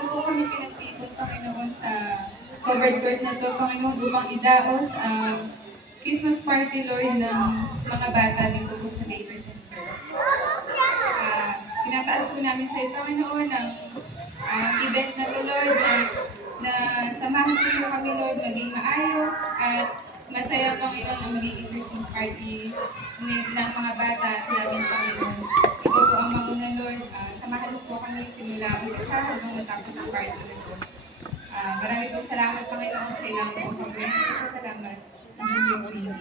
mo po kami pinagtipon, Panginoon, sa covered court na to, Panginoon, upang idaos ang Christmas party, Lord, ng mga bata dito po sa Labor Center. Tinataas po namin sa iyo, Panginoon, ang event na to, Lord, na samahan po kami, Lord, maging maayos at masaya, Panginoon, ang magiging Christmas party ng mga bata at namin, Panginoon. Ikaw po ang mauna, Lord. Samahan mo po kami simula umpisa hanggang matapos ang party na to. Marami po salamat, Panginoon, sa ilang po kami. Salamat. In Jesus' name.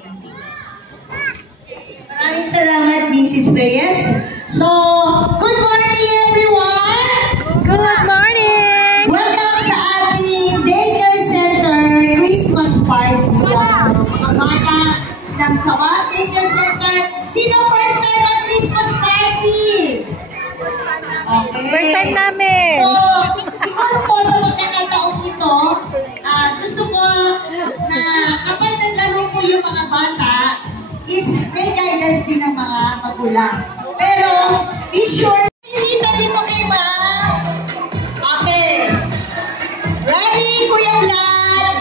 Maraming salamat, Mrs. Reyes. So, good morning, everyone! Good morning! Welcome sa ating daycare center Christmas party. Mga bata ng Sawa Daycare Center. Sino first time at Christmas party? Okay. First time namin. So, siguro po sa pagkakataon ito, gusto ko na kapag naglaro po yung mga bata, is may guidance din ng mga magulang. Pero, be sure, dito kay ma'am. Okay. Ready, Kuya Vlad?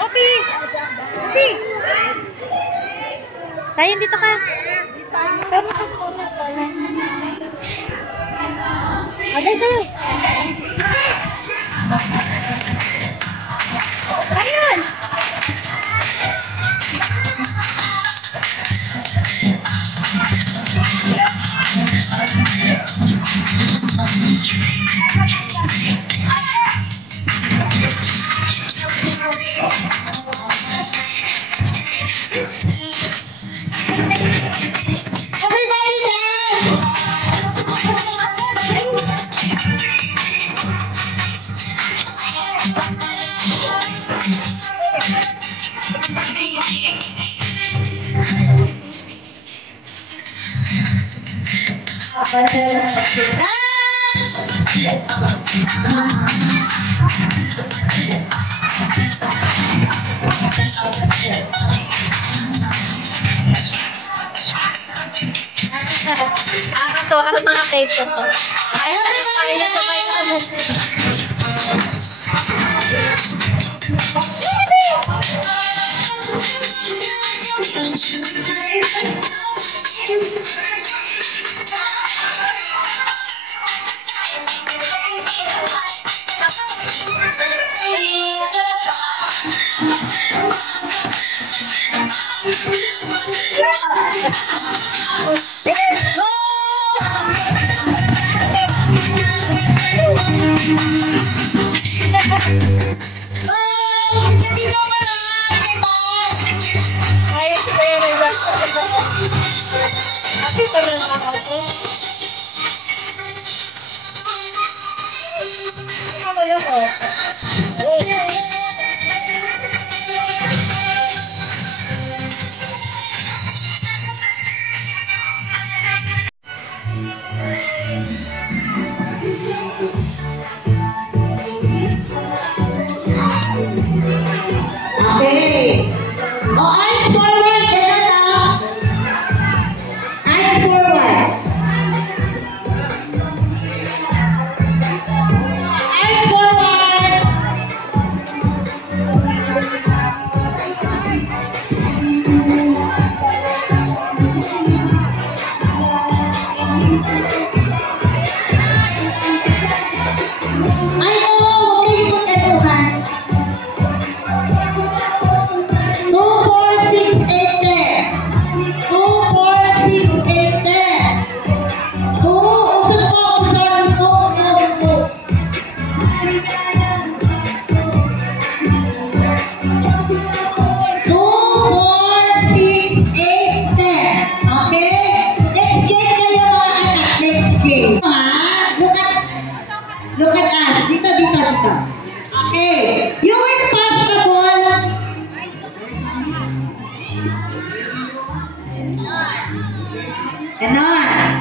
Opi! Opi! Sayin, dito ka. Aday, sayo. Ayun! Everybody dance! Nakakatawa ka ng mga cake ko to. Ay, natamay ka naman. Ayos ba yun? Happy pa rin ako. Ano yun ko? Okay. Arms forward, kailan na? Arms forward. Arms forward. Ay, no, huwag kayo mag-etuhan. 2, 4, 6, 8, 10. 2, 4, 6, 8, 10. 2, usod po, usod. 2, 4, 6, 8, 10. Okay? Next game kayo mga anak. Next game. Look at us. Dito. Okay. You will pass the ball. Ganon.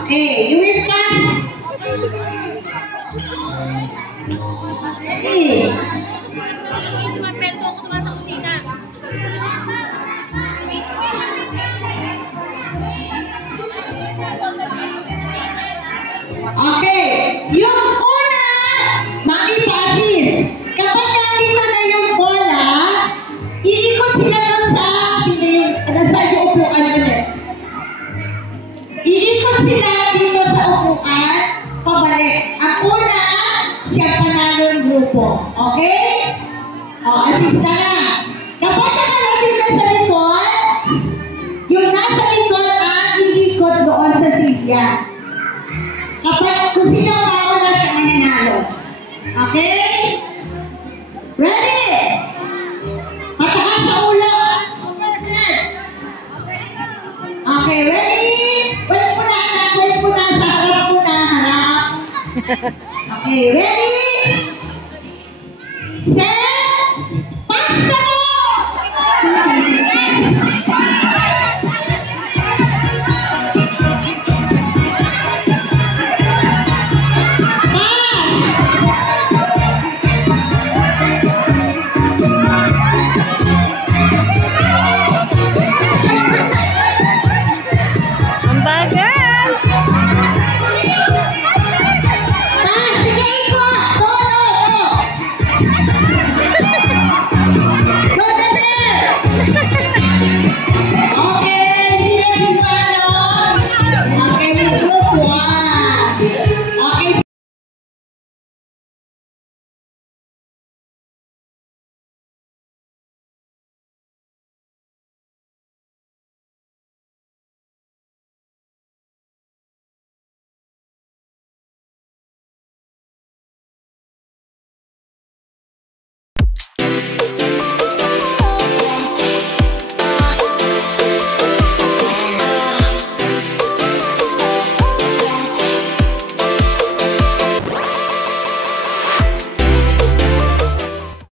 Okay. You will pass. Ready? Okay. Yung una, Mami Pasis. Kapag nandito na yung bola, iikot sila doon sa nasa yung upuan ulit. Iikot sila dito sa upuan, pabalik. Ang una, siya panalo ng grupo. Okay? O, assist na lang. Kapag nakarating na sa likod, yung nasa likod ang iikot doon sa silya. Kapag kung sino ang mauna siya mananalo. Okay? Ready? Pataas sa ulo. Okay, ready? Wait po na, anak. Wait po na. Sa harap po na. Harap. Okay, ready? Set.